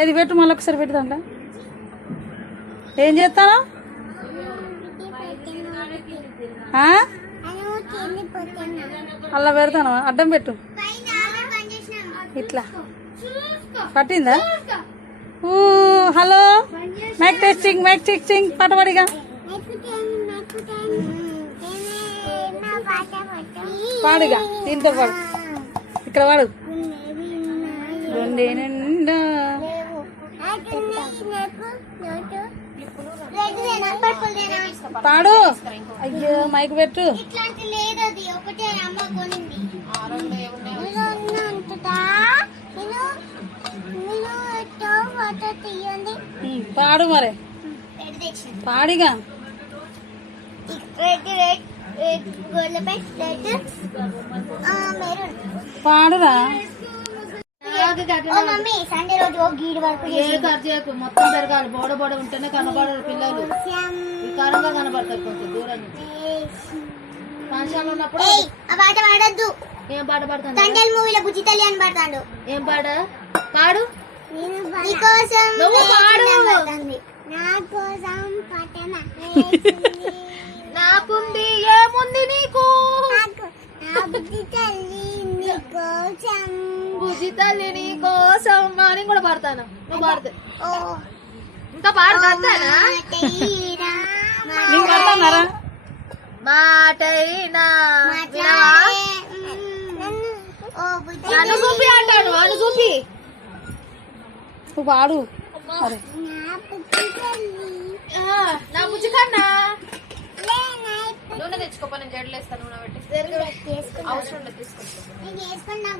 ఏది పెట్టు, మళ్ళీ ఒకసారి పెట్టు. దాంట్లో ఏం చేస్తాను? అలా పెడతాను. అడ్డం పెట్టు. ఇట్లా పట్టిందా? Hello, mike testing, mike testing. పడబడిగా పాడుగా, దీంతో పాడు. ఇక్కడ పాడు. నిండా పాడు. అయ్యో, మైక్ పెట్టు. పాడు మరి, పాడిగా. పాడురా. సండే రోజు గీడి వరకు మొత్తం జరగాలి. బోడ బోడ ఉంటేనే కనబడరు పిల్లలు, వికారంగా కనబడతారు కొంచెం దూరం. ఫంక్షన్ ఉన్నప్పుడు ఆ పాట పాడద్దు. ఏం పాట పాడతాను? తండ్రి మూవీలో బుజ్జి తల్లి అని పాడతాడు. ఏం పాట పాడు? నీకోసం నువ్వు పాడు. నా కోసం పట్టణ నాకుంది ఏముంది నీకు? నా బుజ్జి తల్లి నీకోసం, బుజ్జి తల్లి నీ కోసం అని కూడా పాడతాను. నువ్వు పాడుతా ఇంకా పాడు కడతానా? మాటైనా నన్ను చూపి అంటాడు. వాడు చూపి నువ్వు పాడు. నా బుజ్జి కన్నా నూనె తెచ్చుకోపో, నేను జడలేస్తాను. నూనె పెట్టి అవసరం లేదు, తీసుకుంటా.